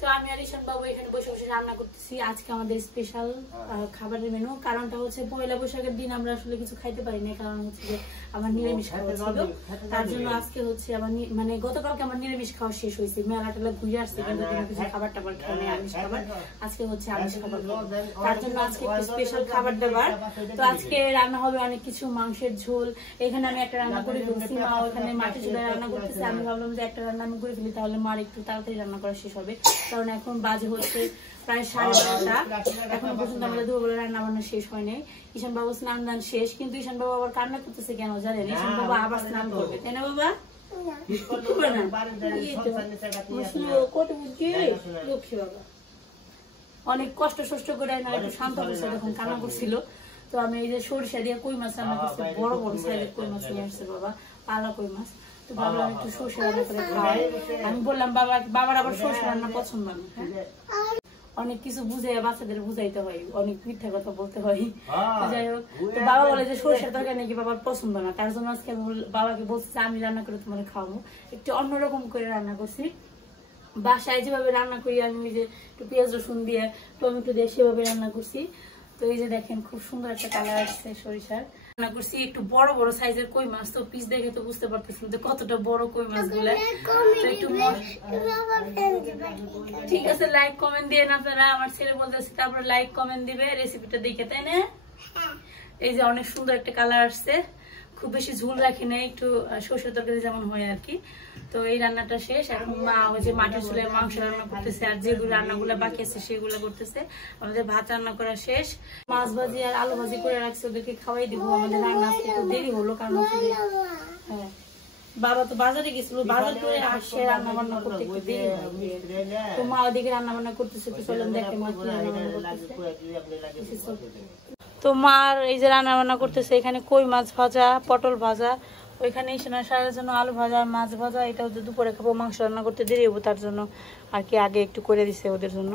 তো আমি আর ঈশান বাবু এখানে বসে বসে রান্না করতেছি আজকে আমাদের স্পেশাল খাবারের মেনু। কারণটা হচ্ছে পয়লা বৈশাখের দিন আমরা আসলে কিছু খাইতে পারি না, কারণ হচ্ছে যে আমার নিরামিষ খাওয়া ছিল। তার জন্য আজকে হচ্ছে আমার মানে গতকালকে আমার নিরামিষ খাওয়া শেষ হয়েছে, মেলা টেলা ঘুরে আসছে, কিন্তু কিছু খাবার টাবার খাওয়া নেই, আমিষ খাবার। আজকে হচ্ছে আমিষ খাবার, তার জন্য আজকে একটু স্পেশাল খাবার দাবার। তো আজকে রান্না হবে অনেক কিছু, মাংসের ঝোল। এখানে আমি একটা রান্না করে ফেলছি, মা ওখানে মাটির চুলায় রান্না করতেছে। আমি ভাবলাম যে একটা রান্না আমি করে ফেলি, তাহলে মার একটু তাড়াতাড়ি রান্না করা শেষ হবে, কারণ এখন বাজে হচ্ছে প্রায় 12:30। এখন পর্যন্ত আমাদের দুপুরবেলা রান্না বান্না শেষ হয় নাই। ঈশান বাবু স্নান দান শেষ, কিন্তু ঈশান বাবু আবার কান্না করতেছে কেন জানেন? ঈশান বাবু আবার স্নান করবে, তাই না বাবা? অনেক কষ্ট সষ্ট করে একটু শান্ত করছে, যখন কান্না করছিল। তো আমি এই যে সরিষা দিয়ে কই মাছ রান্না করছি, বড় বড় সাইজের কই মাছ নিয়ে আসছে বাবা, পালা কই মাছ। তো ভাবলাম একটু সরষে রান্না করে খাওয়াই। আমি বললাম বাবার আবার সরষে রান্না পছন্দ না। অনেক কিছু বুঝে বাচ্চাদের বুঝাইতে হয়, অনেক মিথ্যা কথা বলতে হয়। যাই হোক, তো বাবা বলে যে সরষের তরকারি নাকি বাবার পছন্দ না, তার জন্য আজকে বাবাকে বলছি আমি রান্না করে তোমার খাওয়াবো। একটু অন্যরকম করে রান্না করছি, বাসায় যেভাবে রান্না করি আমি, ওই যে একটু পেঁয়াজ রসুন দিয়ে টমেটো দিয়ে সেভাবে রান্না করছি। তো এই যে দেখেন খুব সুন্দর একটা কালার আসছে সরিষার। রান্না করছি একটু বড় বড় সাইজের কই মাছ, তো পিস দেখে তো বুঝতে পারতেছেন যে কতটা বড় কই মাছ গুলা। ঠিক আছে, লাইক কমেন্ট দিয়ে আপনারা, আমার ছেলে বলতেছে, তারপরে লাইক কমেন্ট দিবে রেসিপিটা দেখে, তাই না? এই যে অনেক সুন্দর একটা কালার আসছে, খুব বেশি ঝুল রাখি না, একটু সরষের তরকারি যেমন হয় আর কি। তো এই রান্নাটা শেষ, এখন মা ওই যে মাটির চুলায় মাংস রান্না করতেছে, আর যেগুলো রান্নাগুলো বাকি আছে সেগুলো করতেছে। আমাদের ভাত রান্না করা শেষ, মাছ ভাজি আর আলু ভাজি করে রাখছে, ওদেরকে খাওয়াই দিব। আমাদের রান্না আজকে একটু দেরি হলো, কারণ হ্যাঁ বাবা তো বাজারে গেছিল, বাজার করে আসে রান্না বান্না করতে একটু দেরি হয়। তো মা ওদিকে রান্না বান্না করতেছে, তো চলেন দেখে মা কি রান্না বান্না করতেছে। তো মার এই যে রান্না বান্না করতেছে, এখানে কই মাছ ভাজা, পটল ভাজা, ওইখানে সারার জন্য আলু ভাজা, মাছ ভাজা। এটা হচ্ছে দুপুরে খাবো, মাংস রান্না করতে দেরি হবো, তার জন্য আর কি আগে একটু করে দিছে ওদের জন্য।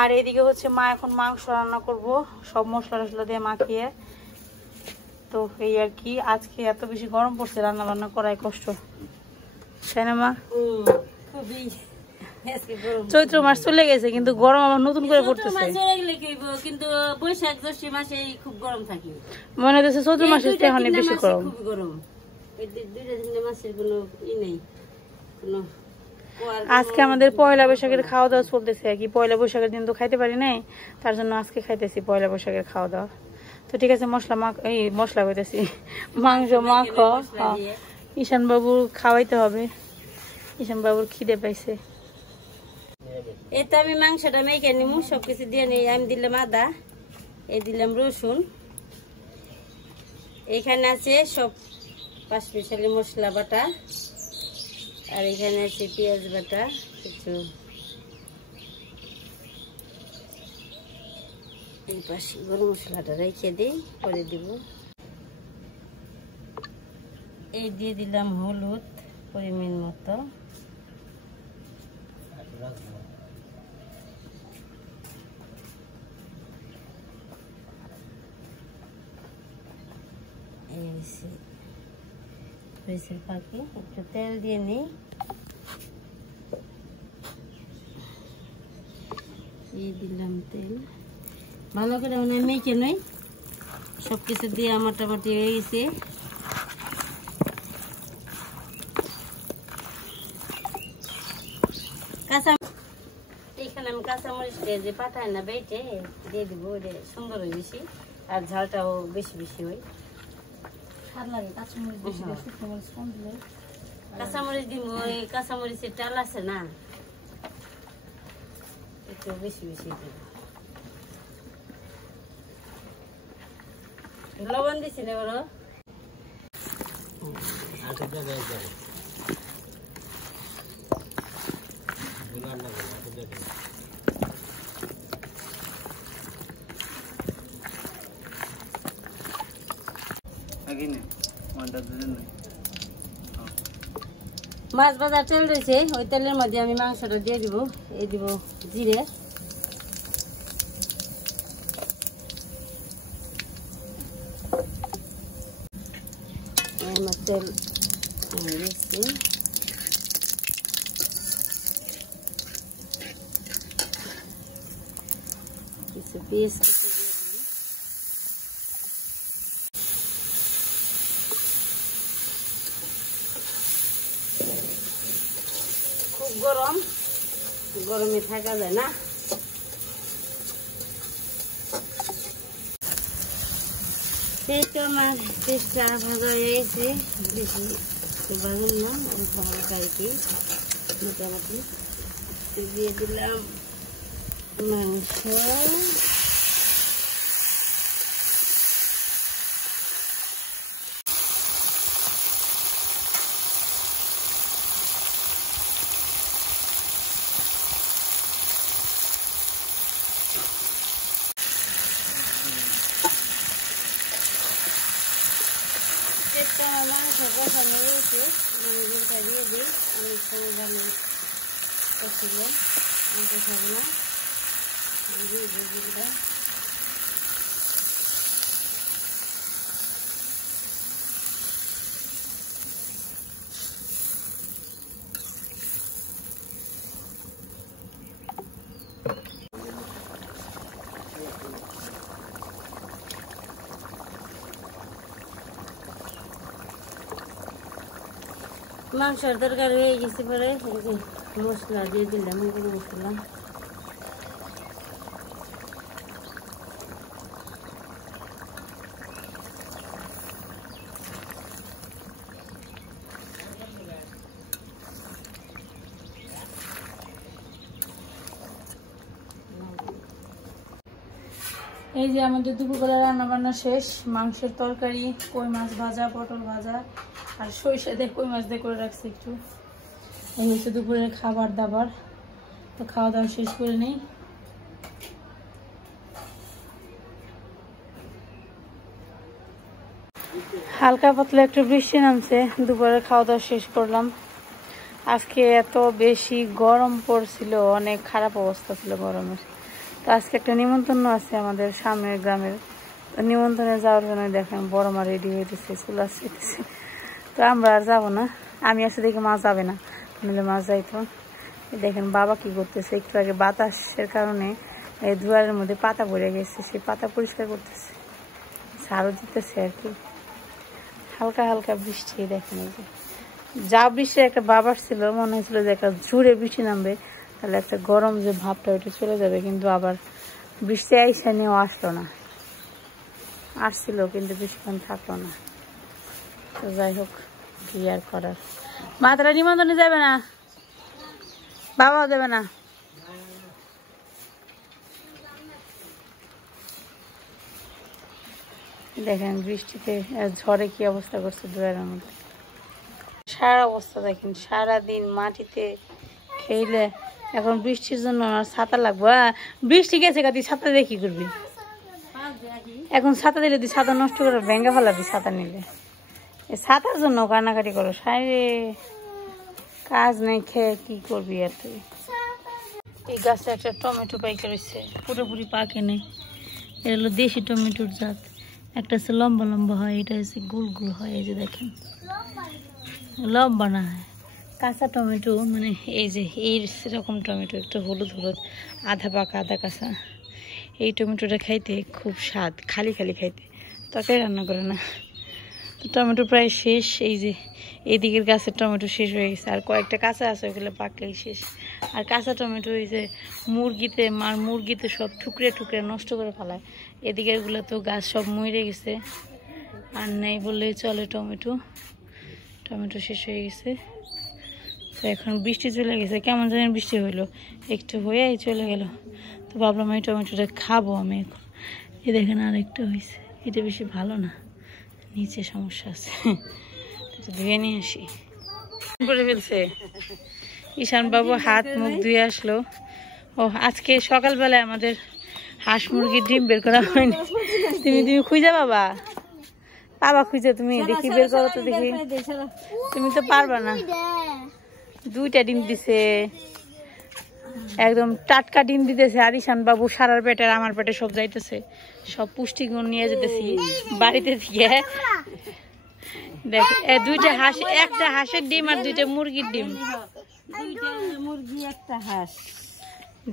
আর এদিকে হচ্ছে মা এখন মাংস রান্না করব, সব মশলা টসলা দিয়ে মাখিয়ে। তো এই আর কি, আজকে এত বেশি গরম পড়ছে, রান্না বান্না করাই কষ্ট, তাই না মা? খুবই চৈত্র মাস চলে গেছে, কিন্তু গরম আবার নতুন করে পড়তেছে। কিন্তু বৈশাখ জ্যৈষ্ঠ মাসে খুব গরম থাকে, মনে হচ্ছে চৈত্র মাসে এখন বেশি গরম। খুব গরম, দুইটা তিনটা মাসের কোনো ই নেই কোনো। আজকে আমাদের পয়লা বৈশাখের খাওয়া দাওয়া চলতেছে আর কি। পয়লা বৈশাখের দিন তো খাইতে পারি নাই, তার জন্য আজকে খাইতেছি পয়লা বৈশাখের খাওয়া দাওয়া। তো ঠিক আছে, মশলা হইতেছি, মাংস মাখো। ঈশান বাবুর খাওয়াইতে হবে, ঈশান বাবুর খিদে পাইছে। এটা আমি মাংসটা মেখে নিমু, সবকিছু দিয়ে নিই। আমি দিলাম আদা, এই দিলাম রসুন, এখানে আছে সব 5 মিশালি মশলা বাটা, আর এখানে আছে পেঁয়াজ বাটা কিছু। এই পাশে গরম মশলাটা রেখে দিই, পরে দিব। এই দিয়ে দিলাম হলুদ পরিমাণ মতো, পাখি একটু তেল দিয়ে নিই, দিলাম তেল। ভালো করে মেখে নই, সবকিছু দিয়ে মোটামুটি হয়ে গেছে। এখানে আমি কাঁচামরিচ যে পাঠায় না বেটে দিয়ে দিব, ওটা সুন্দর হয় বেশি, আর ঝালটাও বেশি বেশি হয়। কাঁচামরিচ দিব, ওই কাঁচামরিচের টাল আছে না, একটু বেশি বেশি দিব। লবণ দিছি না বড়, মাছ ভাজার তেল রয়েছে, ওই তেলের মধ্যে আমি মাংসটা দিয়ে দিব। এই দিব জিরে, তেল দিচ্ছি, গেছে পেঁয়াজ খুব গরম, গরমে থাকা যায় না। পেঁয়াজটা ভাজা হয়ে গেছে, বেশি ভাজুন না, হালকা আর কি মোটামুটি। দিয়ে দিলাম মাংস, মাংস কষানো রয়েছে, আমি ঝোলটা দিয়ে দিই। আমি সময় ভালো করছিল, আমি কষাবো না, দিয়ে দিই ঝোলটা। মাংসের তরকারি হয়ে গেছে পরে মশলা দিয়ে দিলাম, গরম মশলা। এই যে আমাদের দুপুরবেলা রান্না বান্না শেষ। মাংসের তরকারি, কই মাছ ভাজা, পটল ভাজা আর সরিষা দিয়ে কই মাছ দিয়ে করে রাখছি একটু। এই হচ্ছে দুপুরের খাবার দাবার। তো খাওয়া দাওয়া শেষ করে নেই। হালকা পাতলা একটু বৃষ্টি নামছে, দুপুরে খাওয়া দাওয়া শেষ করলাম। আজকে এত বেশি গরম পড়ছিল, অনেক খারাপ অবস্থা ছিল গরমের। তো আজকে একটা নিমন্ত্রণ আছে আমাদের সামনের গ্রামের, নিমন্ত্রণে যাওয়ার জন্য দেখেন বড় মা রেডি হইতেছে, চলে আসতেছে। তো আমরা আর যাবো না, আমি আসে দেখি মা যাবে না, নাহলে মা যাইতো। দেখেন বাবা কি করতেছে, একটু আগে বাতাসের কারণে এই দুয়ারের মধ্যে পাতা পড়ে গেছে, সেই পাতা পরিষ্কার করতেছে, ঝাড়ু দিতেছে আর কি। হালকা হালকা বৃষ্টি দেখেন, এই যে যা বৃষ্টির একটা ভাব আসছিল, মনে হয়েছিল যে একটা জোরে বৃষ্টি নামবে, তাহলে একটা গরম যে ভাবটা ওইটা চলে যাবে, কিন্তু আবার বৃষ্টি আইসা নিয়েও আসলো না, আসছিল কিন্তু বেশিক্ষণ থাকলো না। তো যাই হোক, কি আর করার। মা তারা নিমন্ত্রণে যাবে না, বাবাও দেবে না। দেখেন বৃষ্টিতে ঝড়ে কি অবস্থা করছে দুয়ারের মধ্যে, সারা অবস্থা দেখেন, সারাদিন মাটিতে খেলে। এখন বৃষ্টির জন্য আমার ছাতা লাগবো। বৃষ্টি গেছে গা, তুই ছাতা দিয়ে কি করবি এখন? ছাতা দিলে তুই ছাতা নষ্ট করে ভেঙে ফেলাবি ছাতা নিলে। এই ছাতার জন্য কান্নাকাটি করো, সারে কাজ নেই, খেয়ে কি করবি আর তুই। এই গাছে একটা টমেটো পাইকে রয়েছে, পুরোপুরি পাকে নেই। এটা হলো দেশি টমেটোর জাত, একটা হচ্ছে লম্বা লম্বা হয়, এটা হচ্ছে গোল গোল হয়। এই যে দেখেন লম্বা না হয়, কাঁচা টমেটো মানে এই যে এই সেরকম টমেটো, একটু হলুদ হলুদ, আধা পাকা আধা কাঁচা। এই টমেটোটা খাইতে খুব স্বাদ, খালি খালি খাইতে, তরকারি রান্না করে না। তো টমেটো প্রায় শেষ, এই যে এদিকের গাছের টমেটো শেষ হয়ে গেছে, আর কয়েকটা কাঁচা আছে, ওইগুলো পাকলেই শেষ। আর কাঁচা টমেটো এই যে মুরগিতে সব ঠুকরে ঠুকরে নষ্ট করে ফেলায়, এদিকের গুলো তো গাছ সব মরে গেছে, আর নেই বললেই চলে। টমেটো শেষ হয়ে গেছে। তো এখন বৃষ্টি চলে গেছে, কেমন জানি বৃষ্টি হইলো, একটু হয়ে চলে গেল। তো ভাবলাম এই টমেটোটা খাবো আমি এখন। এই দেখেন আর একটু হয়েছে, এটা বেশি ভালো না, নিচে সমস্যা আছে, ধুয়ে নিয়ে আসি। করে ফেলছে ঈশান বাবু, হাত মুখ ধুয়ে আসলো। ও আজকে সকালবেলায় আমাদের হাঁস মুরগির ডিম বের করা হয়নি। তুমি খুঁজে বাবা খুঁজে, তুমি দেখি বের করো তো দেখি। তুমি তো পারবা না, 2টা ডিম দিছে, একদম টাটকা ডিম দিতেছে। আর ঈশান বাবু সারার পেটে আর আমার পেটে সব যাইতেছে, সব পুষ্টিগুণ নিয়ে যেতেছি বাড়িতে থেকে। দেখ 2টা হাঁস, একটা হাঁসের ডিম আর 2টা মুরগির ডিম, 2টা মুরগি একটা হাঁস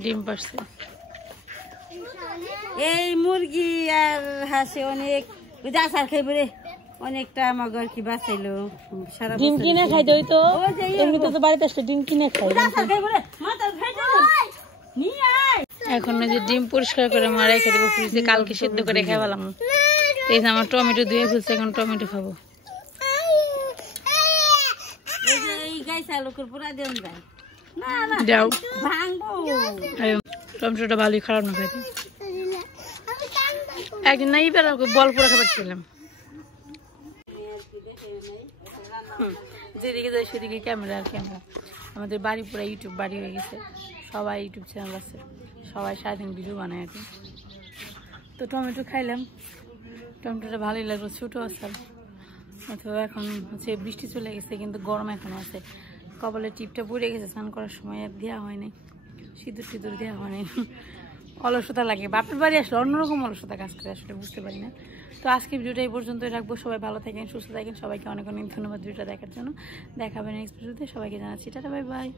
ডিম পারছে। এই মুরগি আর হাঁসে অনেক আচার খাইব রে, অনেকটা মগর কি বাঁচাইলো। সারা ডিম কিনে খাইতে হইতো, এমনিতে তো বাড়িতে আসলে ডিম কিনে খাই। এখন যে ডিম পরিষ্কার করে মা রেখে দেবো ফ্রিজে, কালকে সেদ্ধ করে খাইলাম। এই যে আমার টমেটো ধুয়ে ফেলছে, এখন টমেটো খাবো। যাও টমেটোটা ভালোই খারাপ না খাইতে। একদিন নাই বেলা বল পুরা খাবার ছিলাম, যেদিকে যাই সেদিকে ক্যামেরা আর ক্যামেরা। আমাদের বাড়ি পুরো ইউটিউব বাড়ি হয়ে গেছে, সবাই ইউটিউব চ্যানেল আছে, সবাই সারাদিন ভিডিও বানায় আর কি। তো টমেটো খাইলাম, টমেটোটা ভালোই লাগলো, ছোটো আছে। অথবা এখন হচ্ছে বৃষ্টি চলে গেছে কিন্তু গরম এখনো আছে, কপালের টিপটা পড়ে গেছে, স্নান করার সময় আর দেওয়া হয়নি, সিঁদুর টিঁদুর দেওয়া হয়নি। অলসতা লাগে, বাপের বাড়ি আসলে অন্যরকম অলসতা কাজ করে, আসলে বুঝতে পারি না। তো আজকে ভিডিওটা এই পর্যন্তই রাখবো। সবাই ভালো থাকেন, সুস্থ থাকেন, সবাইকে অনেক অনেক ধন্যবাদ ভিডিওটা দেখার জন্য। দেখাবেন নেক্সট ভিডিওতে। সবাইকে জানাচ্ছি টাটা, বাই বাই।